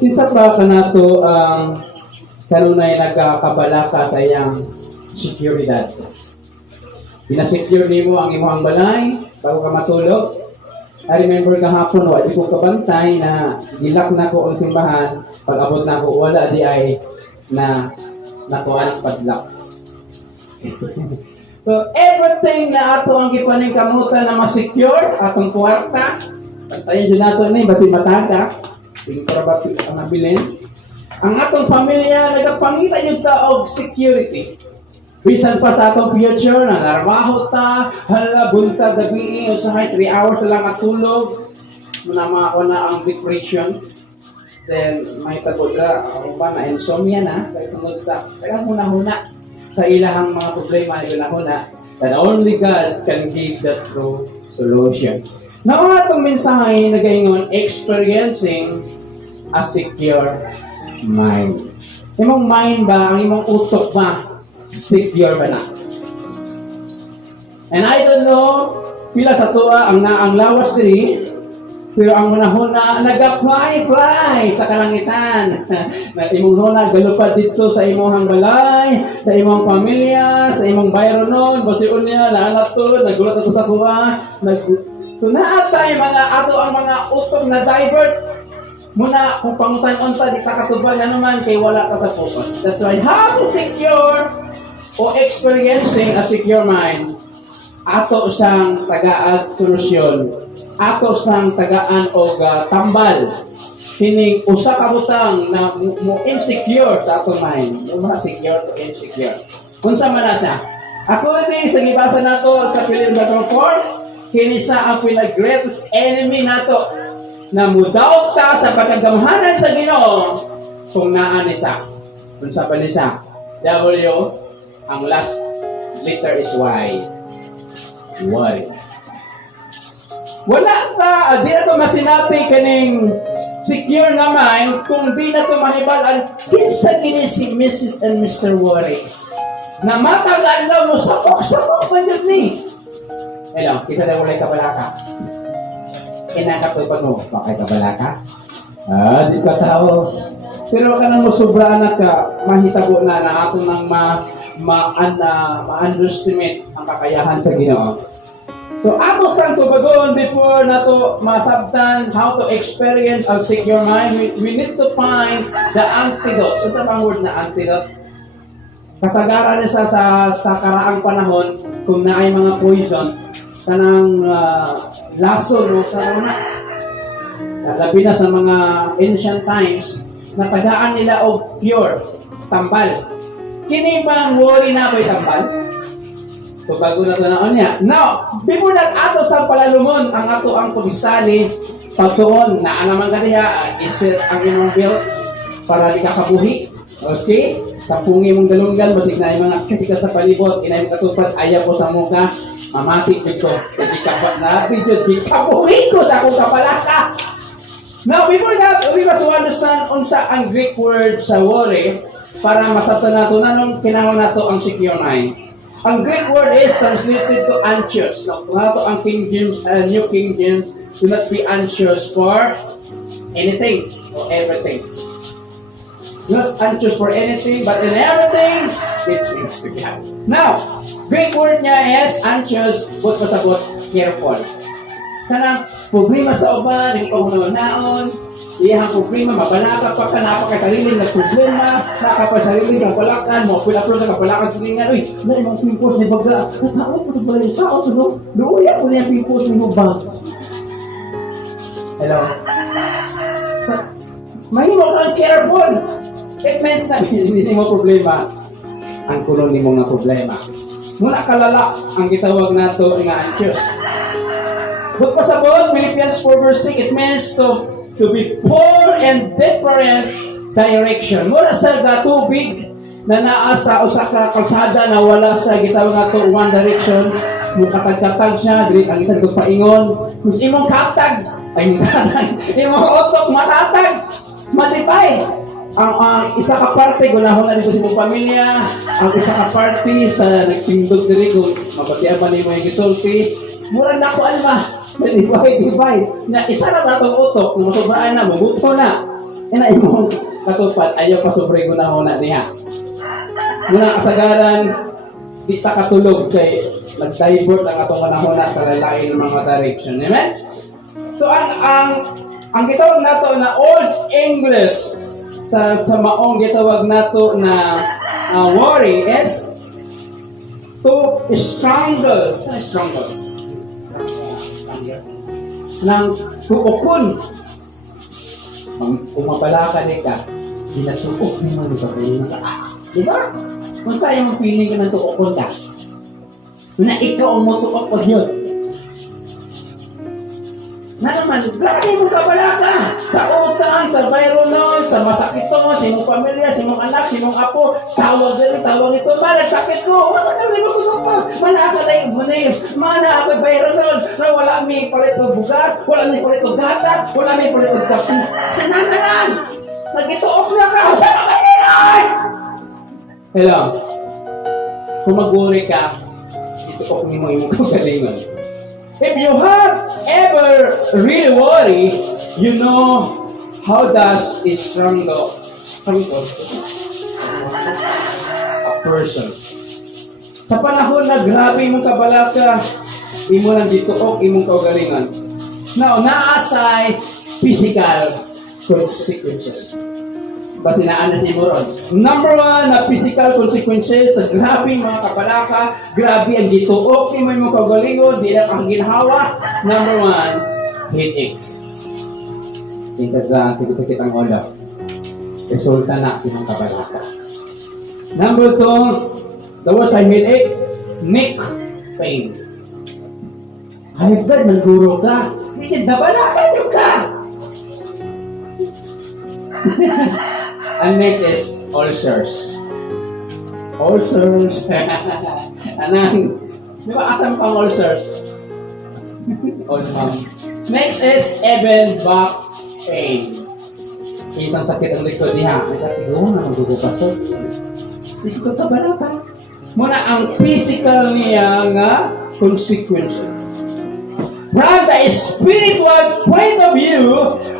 Kinsa pa kanato ang kanunay nagkakabalaka sa iyang seguridad. Pinasecure nimo ang imong balay bago ka matulog. I remember kahapon, wala ko kabantay na dilak na ko ang simbahan. Pag abot na ko, wala di ay na nakuha ng padlock. So, everything na ato ang gipaning kamutan na ma-secure, atong kwarta, pantayan dyan nato na basi mataga, sige para ba ang nabilin. Ang atong pamilya, nagapangita yung taog security. Bisan pa sa atong future, na narbaho ta, hala, bunta, gabi, usahay, 3 hours na lang at tulog, muna mga na ang depression. Then, may tagod na, na insomnia na, kaya tungod sa, kaya huna-huna sa ilahang mga problema, huna-huna, that only God can give the true solution. Now, atong mensahe nagaingon, experiencing a secure mind. Imong mind ba, ang imong utok ba, secure ba na? And I don't know, pila sa tuwa ang naang lawas diri, pero ang munahuna, nag-fly sa kalangitan. Na imong huna, galupad dito sa imong balay, sa imong pamilya, sa imong bayro nun, basi unya, naanap to, nagulat ako sa kuha, so naatay mga ato ang mga utong na divert, muna kung pangutan-on pa, di ka katubag naman, kay wala ka sa focus. That's why, how to secure o experiencing a secure mind, ato sang tagaag solusyon, ato sang tagaan o tambal, kining usa ka butang na mo insecure sa atong mind, mo secure to insecure. Unsa man na siya? Ako ni sa gibasa nato sa Philippians 4, kini sa ang pinag-greatest enemy nato na mudaot ta sa pagkagamahanan sa Ginoo kung naa ni siya. Unsa pa ni siya? W, ang last letter is Y. Y. Wala ta, di na to masinapi kaning secure na mind kung di na to mahibalan kinsa kini si Mrs. and Mr. Worry. Na matagal na mo sapok pa yun ni. Hello, kita na ulay kabalaka. Kinakatupad mo, bakay kabalaka? Di ka tao. Pero ka nang musobra na ka, mahitabo na ato nang ma-underestimate ang kakayahan sa Ginoo. So, ako sang tubagon before na to masabtan how to experience a secure mind, we need to find the antidote. So, sa word na antidote? Kasagaran niya sa karaang panahon, kung naay mga poison, kanang lason o sa na. Labi na sa mga ancient times, natagaan nila o pure, tambal. Kini bang worry na ko'y tambal? So, bago na ito na niya. Now, before that, ato sa palalumon, ang ato ang pag-study, pagtuon, na naman ka niya, isit ang imong build para di ka kabuhi. Okay? Sa pungi mong galunggal, basig na yung mga kritika sa palibot, inay mong katupad, ayaw ko sa muka, mamatik dito, di ka pa na, video, di kabuhi ko sa akong kapalaka. Now, before that, we must understand unsa ang Greek word sa worry, para masabtan nato na nung kinahanglan nato ang secure mind. Ang Greek word is translated to anxious. Now, kung nato ang King James and New King James, do not be anxious for anything or everything. Not anxious for anything, but in everything, give thanks to God. Now, Greek word niya is anxious, but pasabot, careful. Kanang problema sa uban, hindi pa naon, iyang problema, mabalaka pa ka, napakasariling na problema, nakapasariling ng palakan, mo pula-pula sa kapalakan tulingan, uy, na yung pimpos ni baga, natawag ko sa balay sa ako, no? Doon yan ko na yung pimpos ni bag. Hello? Mahimo kang careful. It means na hindi mo problema, ang kulon ni mo nga problema. Muna kalala, ang gitawag na ito nga anxious. But pasabot, Philippians 4 verse 6, it means to be poor and different direction. Mura sa tubig na naa sa usa ka kalsada na wala sa gitawag nga to one direction. Mukatag-katag siya, dili ang isa kong paingon. Kung imong katag, ay matag. Imong otok matatag, matipay. Ang isa ka parte, gunahon na dito sa imong pamilya. Ang isa ka parte sa nagtindog diri kung mabatian ba nimo yung gisulti. Mura na ko alma. Divide. Na isa na ba itong utok, na masubraan na, mabuto na. ina imong katupad ayaw pa sobre gunahuna niya. Muna kasagaran di ta katulog kay nag-divert ang atong gunahuna sa lain mga direction. Amen? So ang gitawag nato na Old English sa maong gitawag nato na worry is to strangle. Strangle. Nang tuokon. Kung mapalaka ka, ginasuok ni mo dito kayo na diba? Kung tayo mong feeling ka ng tuokon ka, na ikaw ang motuokon yun. Na naman, grabe mo kapalaka! Sa utang, sa viral sa masakit to, sa imong pamilya, sa imong anak, sa imong apo, tawag ito, nagsakit ko, masakit mo ko, mana ka tayo, mana ako viral na wala may palit o bugas, wala may palit o gata, wala may palit o kape. Sananalan! Nagituok na ka, saan ang manilan? Hello? Kung mag-worry ka, ituok mo imong kagalingan. If you have ever really worry, you know how does it strangle a person. Sa panahon na grabe mong kabalaka, imo nang dituok imong kaugalingan. Now, naasay physical consequences. Basinaan na si Moron. Number 1 na physical consequences sa grabe mga kabalaka, grabe ang gituok ni mo kaugalingon, di na kang ginhawa. Number 1, headaches. Sakit ang ulo. Resulta na si mga kabalaka. Number 2, the worst time headaches, neck pain. High blood, naguro ka. Hindi nabalaka nyo ka. And next is ulcers. Ulcers. Anang, di ba asam pang ulcers? Next is even back pain. Kitang sakit ang likod niya. May katigawa na magugupasok. Hindi ko tabalata. Muna ang physical niya nga consequences. From the spiritual point of view,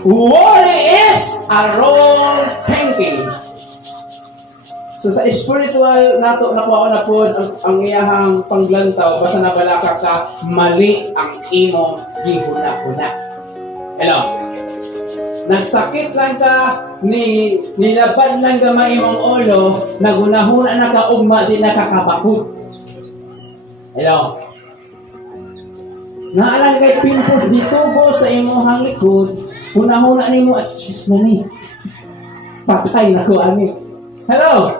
worry is a wrong thinking. So sa spiritual nato nakuha na po ang iyahang panglantaw basta nabalaka ka mali ang imong gihuna-huna. Hello. Nagsakit lang ka nilaban lang ka maimong ulo nagunahuna na ka ugma di nakakabakot. Hello. Naalang kay pimples dito po sa imong likod, huna-huna ni mo at cheese na ni. Patay na ko ani. Hello!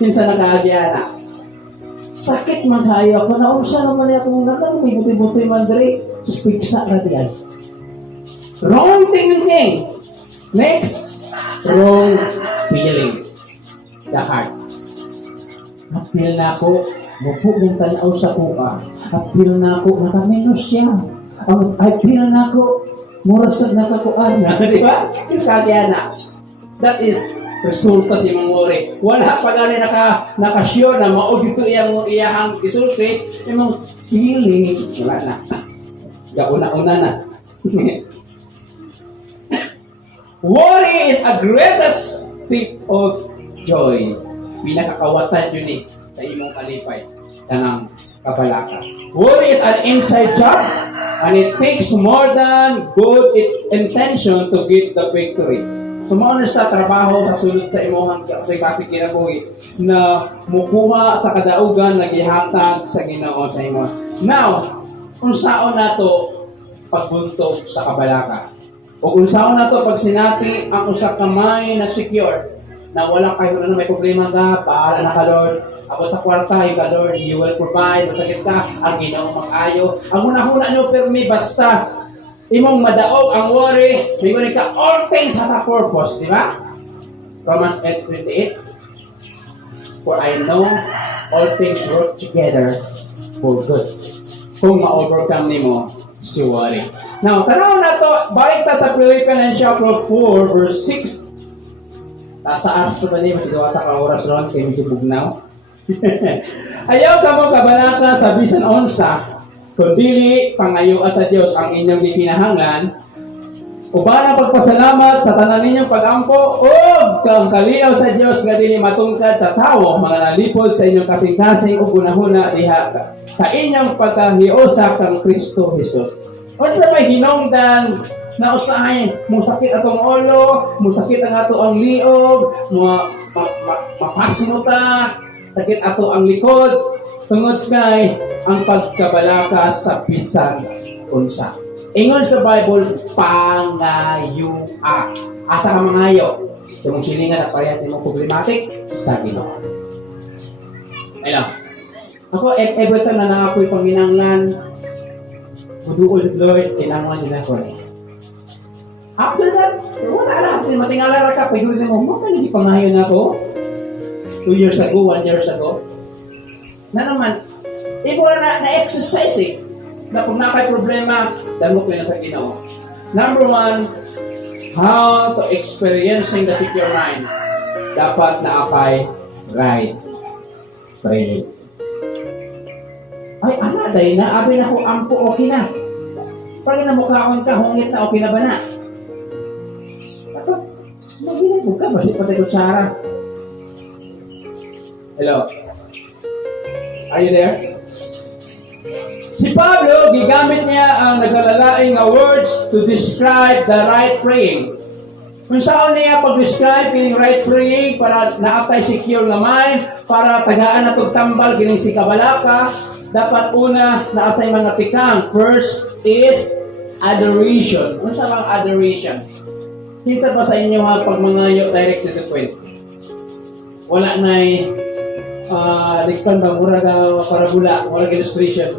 Kinsa nakaagyan na. Sakit man kayo ako, naunsa naman akong nalang, may buti-buti man diri, suspiksa na diyan. Wrong thinking. Next, wrong feeling. The heart. Napil na ako, mupo ng tanaw sa kuha. Apil na ako, nakaminos siya. Apil na ako, murasag na kakuan na. Di ba? Kaya na. That is resulta sa imong worry. Wala pa gali naka-sure na maudito iyahang isulti, imong feeling, wala na. Gauna-una na. Worry is a greatest tip of joy. Pinakakawatan yun sa imong kalipay. Kanang kabalaka. Worry is an inside job and it takes more than good intention to get the victory. So mauna sa trabaho sa sulod sa imong kasi kinabuhi na mukuha sa kadaugan nagihatag sa Ginoo sa imo. Now, unsaon nato pagbuntog sa kabalaka? O unsaon nato pag sinati ang usa ka may na secure na wala kayo na may problema ka, paala na ka Lord. Ako sa kwarta, ka Lord, you will provide, masakit ka, ang Ginoo mag-ayo. Ang una-huna nyo, pero may basta imong madaog ang worry, may ka, all things has a purpose, di ba? Romans 8:28. For I know all things work together for good. Kung ma-overcome nimo si worry. Now, tanaw na to, balik ta sa Philippians chapter 4, verse 6. Nasa arso pa niya, masigawa ka oras ron, kaya medyo bugnaw. Ayaw ka mo kabalaka sa bisan onsa, kundili pangayo at sa Diyos ang inyong ipinahanglan, Uban ang pagpasalamat sa tanan ninyong pag-ampo o kang kaliyaw sa Dios nga dili matungkad sa tawo mga nalipod sa inyong kasing-kasing ug gunahuna diha sa inyong pagkahiusa kang Kristo Jesus. Unsa may hinungdan na usahay musakit atong ulo, musakit ang ato ang liog, mapasmuta, sakit ato ang likod tungod kay ang pagkabalaka sa bisan unsa. Ingon sa Bible, pangayua. Asa ka mangayo? Yung silingan na parehas mo problematic sa Ginoo. Ayun. Ako, every time na nakapoy panginanglan, muduol Lord, tinangan nila ko. After that, wala na. Matingala ka, pwede rin mo, hindi pangayo na ako. 2 years ago, 1 years ago. Na naman, ibo na-exercise eh. Na kung nakay problema, damok na sa Ginoo. Number 1, how to experiencing the secure mind. Dapat na apply right praying. Ay, ana, dahil na, abin ako, ampo, okay na. Parang na mukhaon ka, hungit na, okay na ba na? Dapat, maginagog ka, basi patay kutsara. Hello? Are you there? Si Pablo, gigamit niya ang nagkalalaing nga words to describe the right praying. Kung saan niya pag-describe kining right praying para naatay secure na mind, para tagaan na tambal kining si kabalaka, dapat una naasay mga tikang. First is adoration. Kung saan ang adoration? Kinsa pa sa inyo ha pag mangayo direct to the point? Wala na'y likpan ba, mura ka parabula, mura illustration.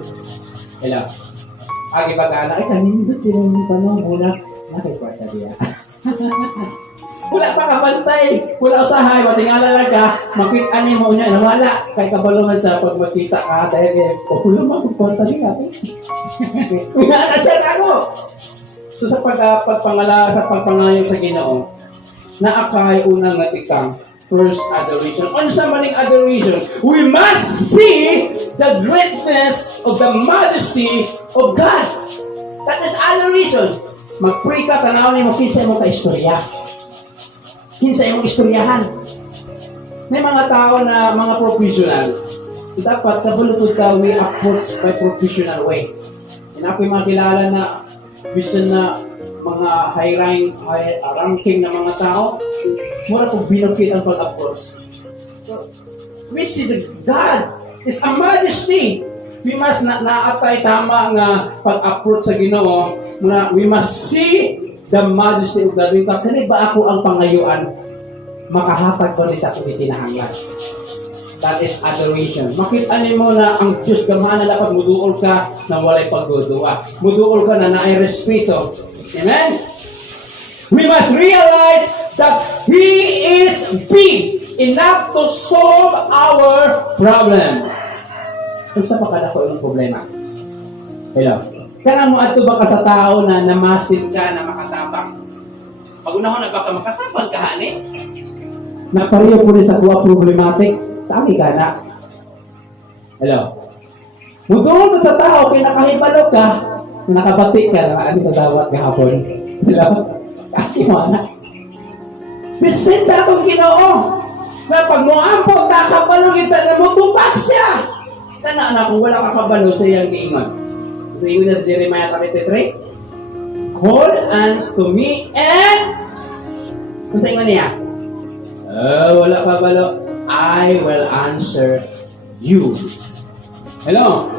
Hello. Agi pagkala, ay kanindot sila yung panong muna. Nakikwarta diya. Wala pa kabantay. Wala usahay. Matingala lang ka. Makita niya mo niya. Wala. Kay kabalungan sa pag makita ka. Dahil wala makikwarta diya. Wala na siya ako. So sa pagpangayo sa Ginoo, naakay unang natikang first adoration. On sa maling adoration, we must see the greatness of the majesty of God. That is adoration. Mag-pray ka, tanawin mo, kinsa mo ka-istorya. Kinsa mo istoryahan. May mga tao na mga professional. Dapat kabulutod ka, we approach by professional way. And ako yung mga kilala na vision na mga high ranking na mga tao, mura kong binukit ang pag-approach. So, we see that God is a majesty. We must naatay tama nga pag-approach sa Ginoo. We must see the majesty of God. Kani ba ako ang pangayuan? Makahatag ko ni sa tinitinahanglan. That is adoration. Makita niyo mo na ang Diyos gamana dapat muduol ka na walay pagduduwa. Muduol ka na naay respeto. Amen? We must realize that He is big enough to solve our problem. Kung sa pakada ko yung problema. Hello? Kaya mo ato ba ka sa tao na namasin ka na makatapang? Pag-unahon na baka makatapang ka, hani? Napariyo po rin sa kuha problematic. Tami ka na. Hello? Muduol ka sa tao, kinakahibalo ka, nakabatik ka na, ano kadawat ka hapon? Hello? Kakiwana. Bisin sa itong Ginoo. Na pag mo ampot, nakabalo kita na mo, tupak siya. Kana na kung wala ka kabalo sa iyang giingon. Sa ingon na sa Jeremiah 33, call unto me and kung sa ingon niya, wala kabalo, I will answer you. Hello?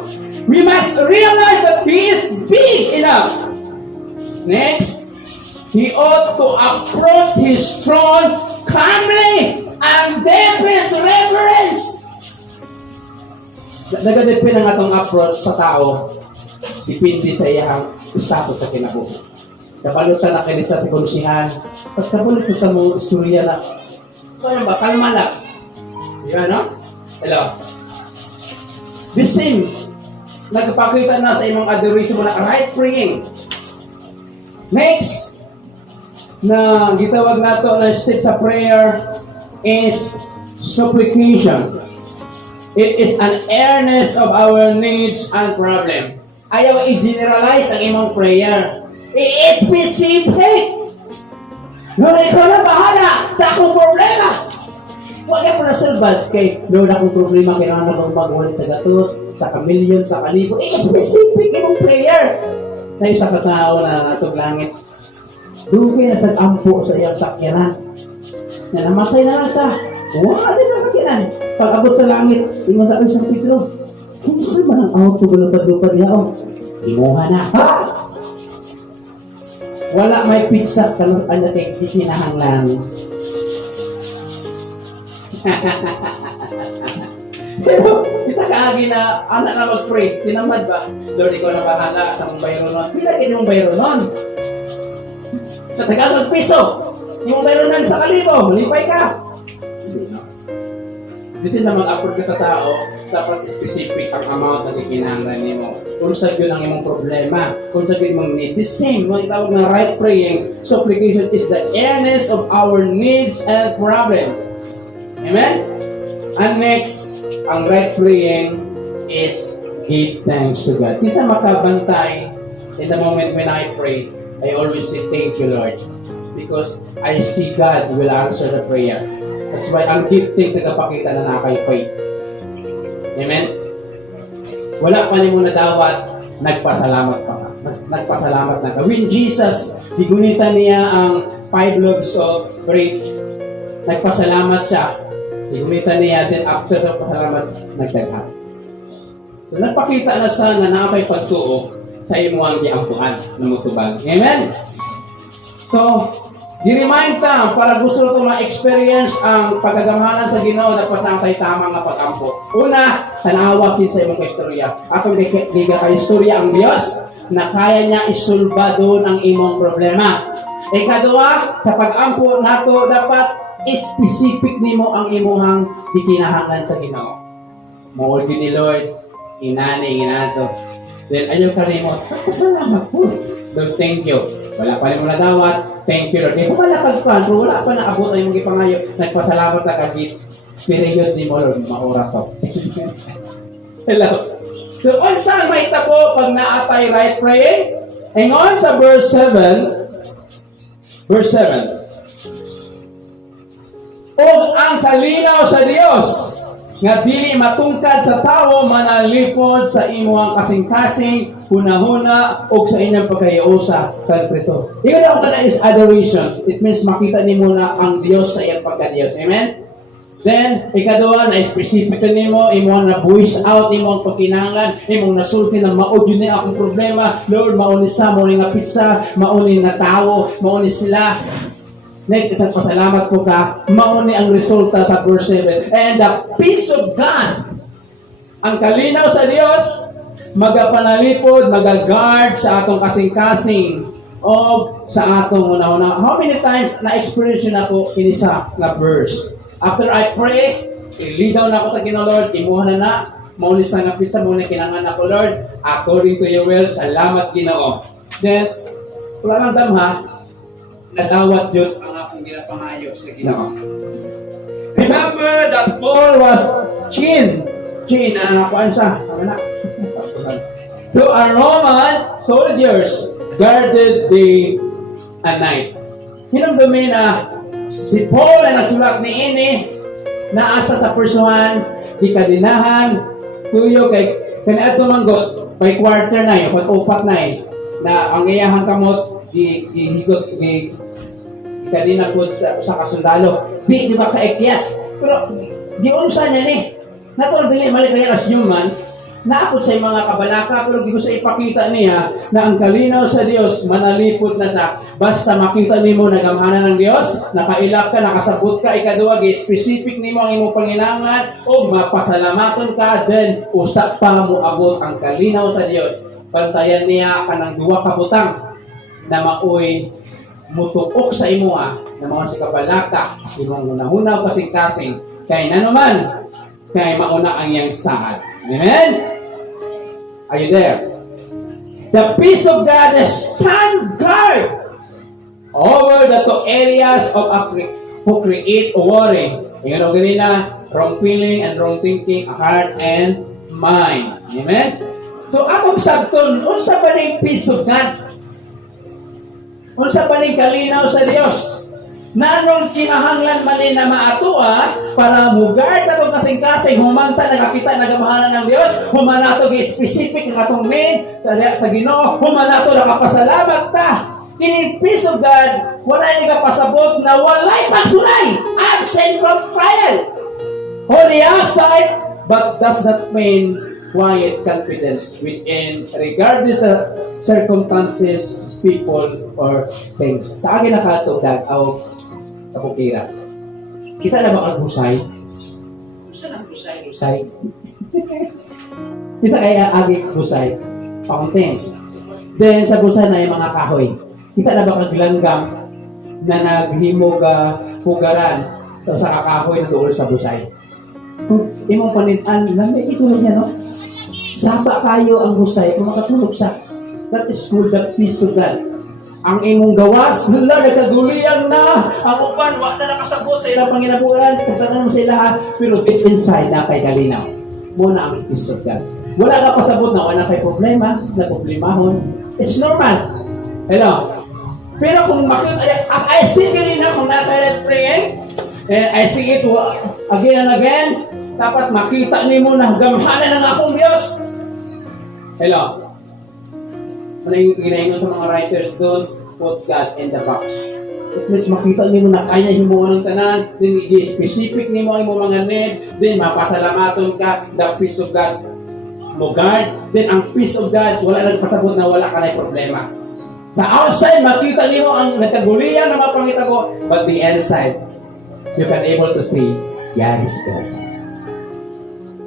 We must realize that He is big enough. Next, He ought to approach His throne calmly and deepest reverence. Nagadepende ang atong approach sa tao. Depende sa iyang status sa kinabuhi. Kapalutan na kayo sa sikonsihan. Tapos kapalut sa mo istorya na. Kaya ba? Kalma lang. Di ba, no? Hello? The same. Nagpakita na sa imong adoration mo na right praying. Next, na gitawag nato na step sa prayer is supplication. It is an awareness of our needs and problem. Ayaw i-generalize ang imong prayer. I-specific. Lord, ikaw na bahala sa akong problema. Huwag ka po nasulbad kay Lord, akong problema, kailangan akong mag-ulit sa gatos, sa kamilyon, sa kalibo. I-specific yung prayer. Na isa ka tao na natog langit. Dugay na sa ampo sa iyang sakyanan. Na namatay na lang sa wala din ang sakyanan. Pag-abot sa langit, ingon na sa Pedro. Kinsa man ang auto gulupad-lupad niya, oh. Imuha na. Ha? Wala may pizza kanot anya kay kinahanglan. Pero isa kaagi na anak na mag-pray, tinamad ba? Lord, ikaw na bahala sa mong bayro nun. Pila kayo mong bayro nun? Sa Tagalog piso, yung mong bayro nun sa kalibo, malipay ka. Hindi no. Kasi na mag-upload ka sa tao, dapat specific ang amount na kinahanglan mo. Kung sa yun ang imong problema, kung sa yun mong need. The same, mga tawag na right praying, supplication is the awareness of our needs and problem. Amen? And next, ang right praying is give thanks to God. Kisa makabantay, in the moment when I pray, I always say, thank you, Lord. Because I see God will answer the prayer. That's why ang give thanks nagpapakita na nakay-pray. Amen? Wala pa ni mo na dawat, nagpasalamat pa ka. Nagpasalamat na ka. When Jesus, higunitan niya ang 5 loaves of bread, nagpasalamat siya. Higumitan niya din after sa pasalamat, nagdaghan. So, nagpakita na sa na nakapay pagtuo sa imuang giampuan ng mutubag. Amen? So, di-remind ta, para gusto na ito ma-experience ang pagagamanan sa Ginoo, dapat na tayo tamang nga pag-ampo. Una, tanawa kin sa imong kaistorya. Atong liga kaistorya ang Diyos na kaya niya isulba doon ang imong problema. Ikaduha, kapag ampo nato, dapat specific nimo ang imuhang gikinahanglan sa Ginoo. Mao ni Lord, inani inato. Then ayaw ka nimo, salamat po. Lord, thank you. Wala pa rin mo na dawat, thank you Lord. Kaya palakad pa, pero wala pa naabot ay mong ipangayo. Nagpasalamat na kagit. Period ni mo Lord, maura to. Hello. So, on saan may tapo pag naatay right praying? Ingon sa verse 7, O ang kalinaw sa Dios nga dili matungkad sa tawo manalipod sa imuhang kasing-kasing hunahuna o sa inyong pagkayausa kag Kristo. Ikaw na kada is adoration. It means makita nimo na ang Dios sa iyang pagka-Dios. Amen? Then, ikaduha na specific nimo, imo na voice out imo ang pagkinahanglan, imo nasulti na maud yun akong problema. Lord, mauni sa mo nga pizza, mauni nga tawo, mauni sila. Next, isang pasalamat po ka, mauni ang resulta sa verse 7. And the peace of God, ang kalinaw sa Diyos, magapanalipod, magaguard sa atong kasing-kasing o sa atong una-una. How many times na-experience yun ako in isa na verse? After I pray, ilidaw na ako sa Ginoo, Lord, imuha na mauni sa nga pizza, mauni kinangan ako, Lord, according to your will, salamat Ginoo. Then, wala lang damha, nadawat yun ang akong ginapangayo sa Ginoo. Remember that Paul was chained. Kuhaan siya. To a Roman soldiers guarded day and night. Hinamdamin na si Paul na nagsulat ni Ini na asa sa persuhan, ikadinahan, tuyo kay kaniadto manggot, by quarter na yun, upat na yun, na ang iyahang kamot, higot, kadina po sa kasundalo. Di ba ka-ekyas? Pero, di unsa niya ni. Natural dili, mali kaya as human, naapot sa mga kabalaka, pero di ko sa ipakita niya na ang kalinaw sa Diyos, manalipod na sa, basta makita nimo nagamhanan ng Diyos, nakailap ka, nakasabot ka, ikaduwa, specific nimo ang imong panginahanglan, o mapasalamaton ka, then usap pa mo abot ang kalinaw sa Diyos. Pantayan niya ka ng duwa kabutang na maoy mutuok sa imo na mga si kabalaka, imong hunahunaw kasing-kasing, kay nanuman, kay mauna ang iyang saad. Amen? Are you there? The peace of God is stand guard over the two areas of who create worry. Yung ano ganina, wrong feeling and wrong thinking, heart and mind. Amen? So, akong sabton, unsa ba na yung peace of God? Unsa pa ning kalinaw sa Dios? Nanong kinahanglan man ni na maatua para mugar tatong kasing-kasing humanta nakakita nagamahanan ng Dios, humanato gi specific nga atong need sa Ginoo, humanato nakapasalamat ta. Kini peace of God, wala ni kapasabot na walay pagsulay, absent from trial. Holy outside, but does not mean quiet confidence within, regardless the circumstances, people, or things. Kaagi na katugdag o kapukira. Kita na ba ang husay? Gusto na husay? Isa kaya agi husay? Fountain. Then sa husay na yung mga kahoy. Kita na ba kaglanggam na naghimog hugaran sa kakahoy na tuol sa husay? Kung imong panitan, lamay itulog niya, no? Saba kayo ang husay kung makatulog sa. That is called the peace of God. Ang imong gawas, nila nagkagulian na. Ang upan, wala na nakasabot sa ilang panginabuhan. Katanan mo sa ilaha. Pero deep inside na kay kalinaw. Muna ang peace of God. Wala ka pasabot na wala kay problema, na problemahon. It's normal. Hello? Pero kung makita, as I see kanina, kung nakailat praying, and I see it again and again, dapat makita ni mo na gamhanan ng akong Diyos. Hello? Ano yung ginahingon sa mga writers doon? Put God in the box. At least makita ni mo na kaya himuha ng tanan, then i-specific ni mo ang mga need, then mapasalamaton ka, the peace of God mo guard, then ang peace of God, wala nagpasabot na wala ka na problema. Sa outside, makita ni mo ang nagkagulian na mapangita ko, but the inside, you can able to see, yeah, He's God.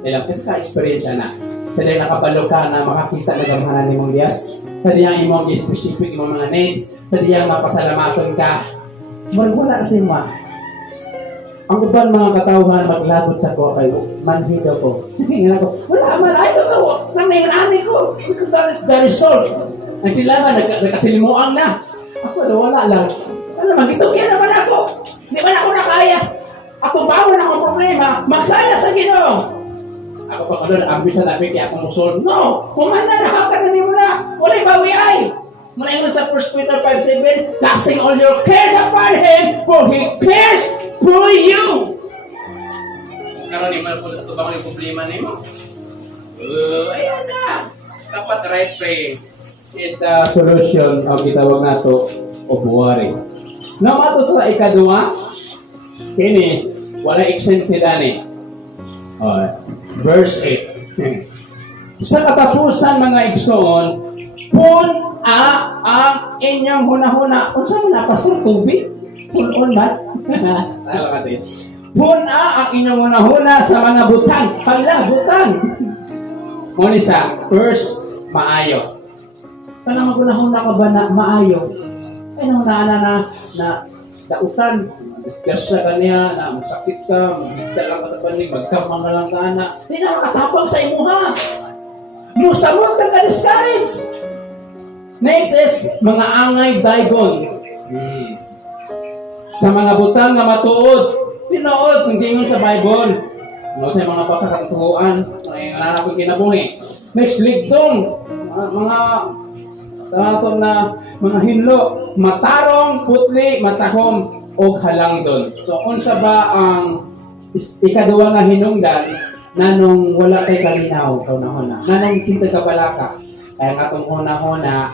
Ilang kasi ka-experience na. Sa diyan nakapalo ka na makakita na gamhanan ni mong Diyos. Sa diyan imong specific imong mga need. Sa diyan mapasalamaton ka. Wala kasi mo. Ang uban mga katawhan maglabot sa ko kayo. Manhid ako. Tingnan ko. Wala man. Ay, totoo. Nangyayari ko. That is all. Ang sila man, nagkasilimuang na. Ako, wala lang. Alam, magitugyan naman ako. Hindi man ako nakayas. Ako bawal akong problema. Magkaya sa Ginoo. Ako pa doon, ambis na namin kaya akong musul. No! Kumanda na hatagan mo na! Wala'y bawi ay! Muna yun sa 1 Peter 5:7, casting all your cares upon Him, for He cares for you! Karoon ni Marcos, ito ba yung problema ni mo? Ayan na! Dapat right praying is the solution ang gitawag nato of worry. Namato sa ikaduha, kini, wala exempted ani. Verse 8. Sa katapusan mga igsoon, ang inyong hunahuna. Unsa man na pastor tubig? Punon man. Puna ang inyong hunahuna sa mga butang. Butang. Muna sa first maayo. Tanang magunahuna ka ba na maayo? Ay nung na dautan, discuss sa kanya, na masakit ka, magigda lang ka sa panig, magkamang ka lang ka na, hindi na makatapang sa imuha. Musamot ka discourage. Next is, mga angay daigon. Sa mga butang na matuod, tinuod, kung gingon sa Bible. Ano sa mga pagkakantuan, ay anak ko kinabuhi. Next, ligdong, mga hinlo, matarong, putli, matahom, o halangdon. So, unsa ba ang ikaduwa nga hinungdan nanong wala kay kalinaw kaunahon nanong cinta kabalaka kaya nga itong huna-huna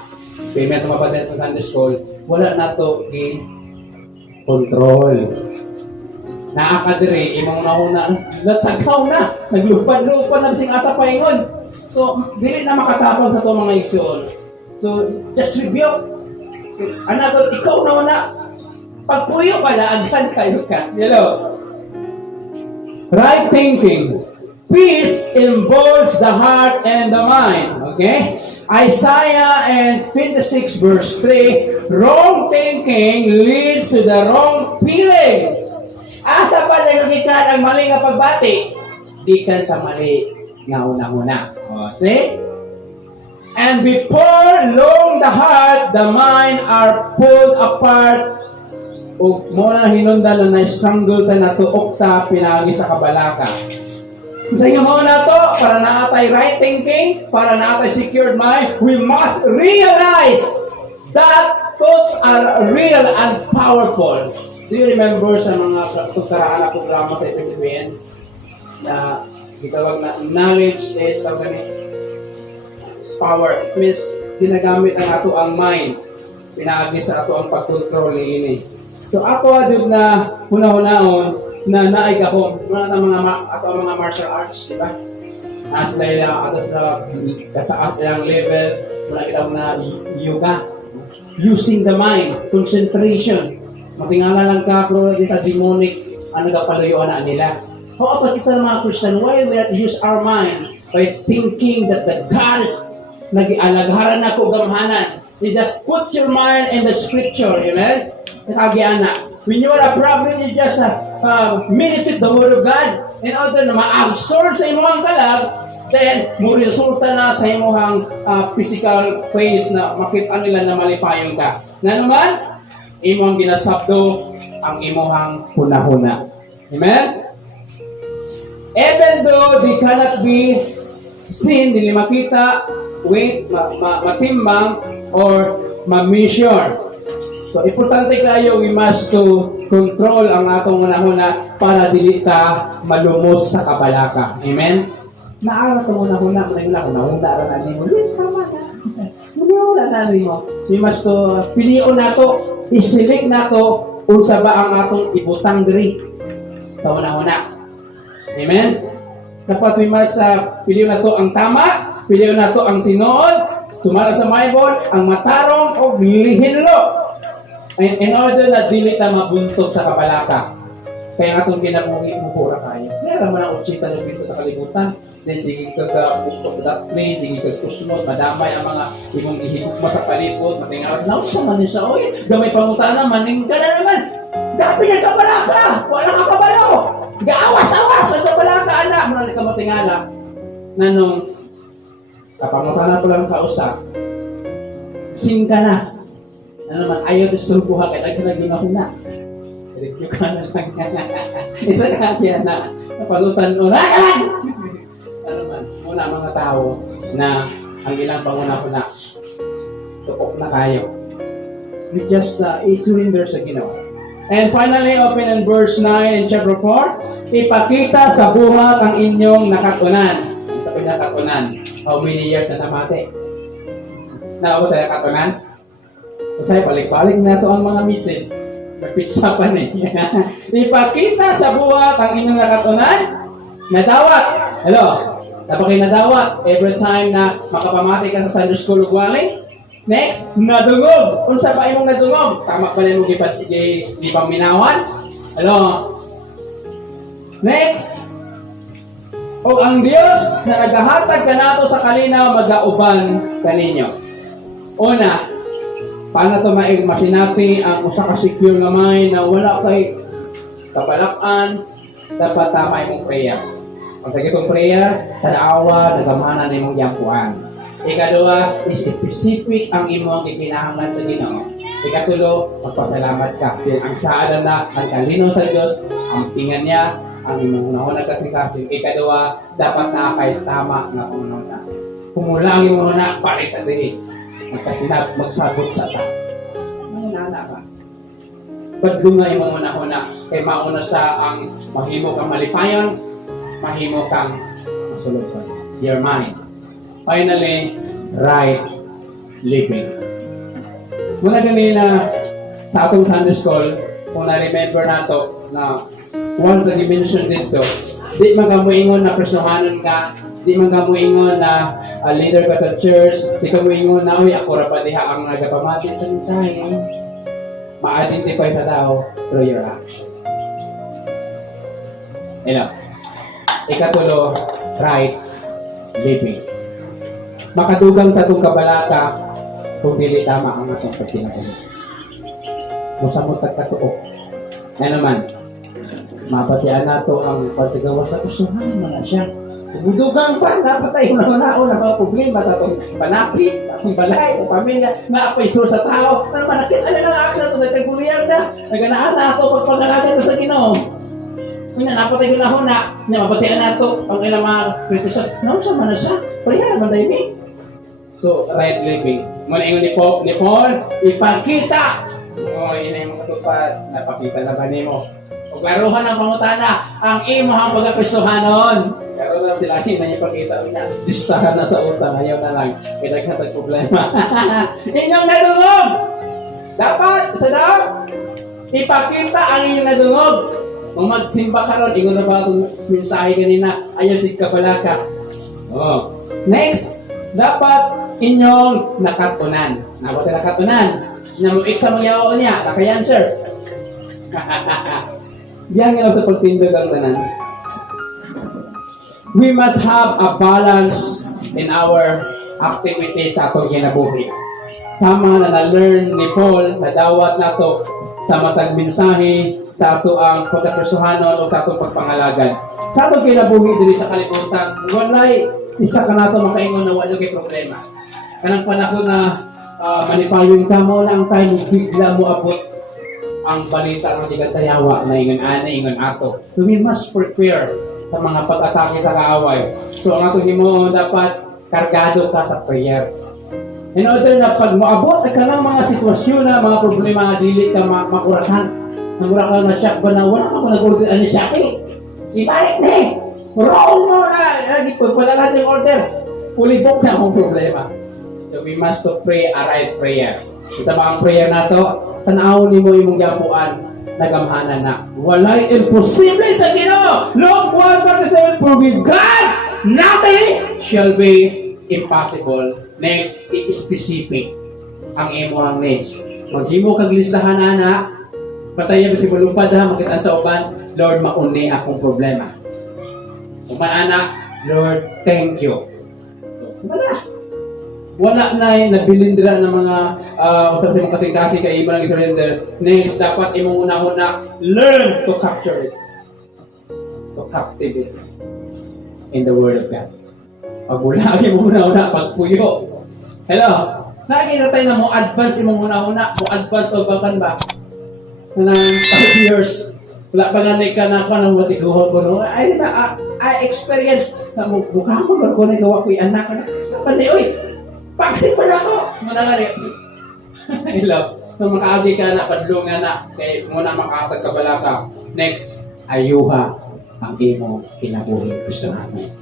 payment mapatid sa Sunday School wala na to control naakadiri imong nahuna natagaw na naglupad-lupad na sing asa paingon so dili na makatapang sa itong mga igsoon so just rebuke anagot ikaw na pagpuyo ka na, agad kayo ka. You know? Right thinking. Peace involves the heart and the mind. Okay? Isaiah 26 verse 3, wrong thinking leads to the wrong feeling. Asa pa nagagikan ang mali nga pagbati? Di kan sa mali nga una-una. See? And before long the heart, the mind are pulled apart o muna hinundan na na-strangle ta na to okta pinagi sa kabalaka. Sa inyo mo na to, para naatay right thinking, para naatay secured mind, we must realize that thoughts are real and powerful. Do you remember sa mga karaan na programa sa FSBN na gitawag na knowledge is power. It means ginagamit ang ato ang mind. Pinaagi sa ato ang pag-control ni ini. So ako adud na hunahunahon na naig ako mga ato ang mga martial arts, di ba? As dahil ato sa kataas lang level, muna kita na yoga. Using the mind, concentration. Matingala lang ka pero di sa demonic ang nagapalayuan na nila. How about kita ng mga Christian? Why we have to use our mind by thinking that the God nag-alagharan na ko gamhanan. You just put your mind in the scripture, amen? When you are a problem, you just meditate the word of God in order na ma-absorb sa imong kalag, then mo resulta na sa imong physical ways na makita nila na malipayong ka. Na naman, imong ginasabdo ang imong hunahuna. Amen? Even though they cannot be seen, dili makita, matimbang, or ma-measure. So, importante kayo, we must to control ang atong hunahuna para dili ta malumos sa kabalaka. Amen? Naara ito hunahuna, hunahuna na nimo. Luis, tama na. Hunahuna na nimo. We must to, pilion na to, isilik na to, unsa ba ang atong ibutang diri sa hunahuna. Amen? Dapat we must pilion na to ang tama, pilion na to ang tinuod, sumala sa Bible, ang matarong o lihinlo. In order na dili ta mabuntog sa kabalaka. Kaya atong kinabuhi mo pura kayo. Meron mo ng 80 na dito sa kalibutan. Then sige ka buktok sa play, sige ka kusunod, madamay ang mga imong ihigugma sa palibot, matingalas na sa man siya. Oy, gamay pangutana, maning ka na naman. Dapi na kabalaka! Wala ka kabalo! Gaawas-awas sa kabalaka, anak! Muna ka matingala. Nanong, kapangutana ko lang kausap, sing ka na. Ano naman, ayaw disturbuhan kaya nagkanagin ako na. Review ka na lang. Isa ka kaya na napagutan mo na. Ano naman, muna mga tao na ang ilang panguna ko na tukok na kayo. We just surrender sa Ginoo. And finally, open in verse 9 in chapter 4. Ipakita sa buhat ang inyong nakatunan. Sabi na nakatunan. How many years na namate? Naabot tayo nakatunan? Kasi balik-balik na ito ang mga message. Kapitsa pa niya. Ipakita sa buhat ang inyong nakatunan. Nadawat. Hello? Napakay nadawat. Every time na makapamati ka sa Sunday School Ugwali. Next, nadungog. Unsa pa imong nadungog? Tama pa rin mo di paminawan? Hello? Next. O ang Diyos na nagahatag ka nato sa kalinaw magauban kaninyo. Una, paano ito masinapi ang usa ka secure na mind na wala kay kapalakan, dapat tama imong prayer. Pag sa itong prayer, tanawa, nagamana na imong yampuan. Ikaduha, specific ang imong ikinahanglan sa Ginoo. Ikatulo, magpasalamat ka. Ang saadan na, ang kalinaw sa Diyos, ang tingnan niya, ang imong unahon kasing-kasing. Ikaduha, dapat na kay tama nga unahon na. Kumula ang imong na, palit sa diri. Magkasinat, magsabot sa ta. Ano na ka? Pagdo nga imong una-una, kay mauna sa ang mahimo kang malipayon, mahimo kang masulutan. Your mind. Finally, right living. Muna kami na sa atong Sunday School, kung na-remember nato na once na dimension dito, di man ka muingon na personahanon ka, di man ka muingon na leader ka sa church, di ka muingon na, uy, ako ra pa diha ang nagapamati sa mensahe. Ma-identify sa tao through your action. Hello. Ikatulo, right living. Makadugang sa itong kabalaka kung dili tama ang atong pagkinabuhi. Musamot at katuok. Ano naman, mapatian nato ang pagsigawa sa usuhan na siya. Budugang pa, napatay una-una na mga problema sa itong panapit, itong balay, itong pamilya, naapay sa tao. Ano naman, nakita na lang action ito, nagtaguliyang na, naganaan na ito, pagpagalagay na sa Ginoo. Kung napatay una-una, mapatian nato ang ilang mga kritisas. Naon sa man na siya? Parihan man tayo. So, right living. Muna ingon ni Paul, ipakita. Ina yung matupad. Napakita na ba nimo? Kung laruhan ang pangutana, ang imong pagkakristohanon. Pero lang sila na ipakita niya. Listahan na sa utang, ayaw na lang. Pinaghatag problema. Inyong nadungog! Dapat, sadap, ipakita ang inyong nadungog. Kung magsimba ka ron, ingon na ba itong mensahe kanina, ayaw si kapalaka. Oh. Next, dapat inyong nakatunan. Dapat nakatunan. Namuik sa mga yawa niya, naka-answer. Diyan nga sa pagtindog ang tanan. We must have a balance in our activities sa atong kinabuhi. Sama na na-learn ni Paul na dawat nato sa matag mensahe sa ato ang pagkapersuhanon o sa atong pagpangalagad. Sa atong kinabuhi diri sa kalibutan, walay isa ka nato makaingon na wala kay problema. Kanang panahon na manipayon ka mo na ang time bigla mo abot ang balita ng ikan sayawa na ingon ana ingon ato. So we must prepare sa mga pag-atake sa kaaway. So ang ato himo dapat kargado ka sa prayer. In order na pag moabot ka ng mga sitwasyon na mga problema na dili ka makuratan. Nagura ka na siya ba na wala ako nag-order ani siya eh. Ibalik ni. Wrong mo na. Lagi pagpadala yung order. Kulibok na akong problema. So we must to pray a right prayer. Isa ba ang prayer na to? Tanaw ni mo imong gapuan nagamhanan na. Walay imposible sa Ginoo. Luke 1:47, for with God nothing shall be impossible. Next, specific ang imong needs. Maghimo kag listahan ana. Patayan ba si bulupad ha makitaan sa uban, Lord mauni akong problema. Uman ana, Lord, thank you. Wala na nabilindra ng mga usap sa mga kasing-kasing kay iba nang surrender. Next, dapat imong una-una learn to capture it. To captivate in the Word of God. Pagulagi mo una-una, pagpuyo. Hello? Nakikita tayo na mo advance imong una-una. Mo advance o bakan ba? Na 5 years. Wala pa nga ka na ako nang matiguhon ko. No? Ay, di ba? I experience na mukha ko ba ko na gawa ko yung anak ko na. Sa panay, oy! Paksin pa na ako! Manangali. Hello? Kung makaagi ka na, padlungan na, kaya muna makatagkabala ka. Next, ayuha ang imo kinabuhi. Gusto natin.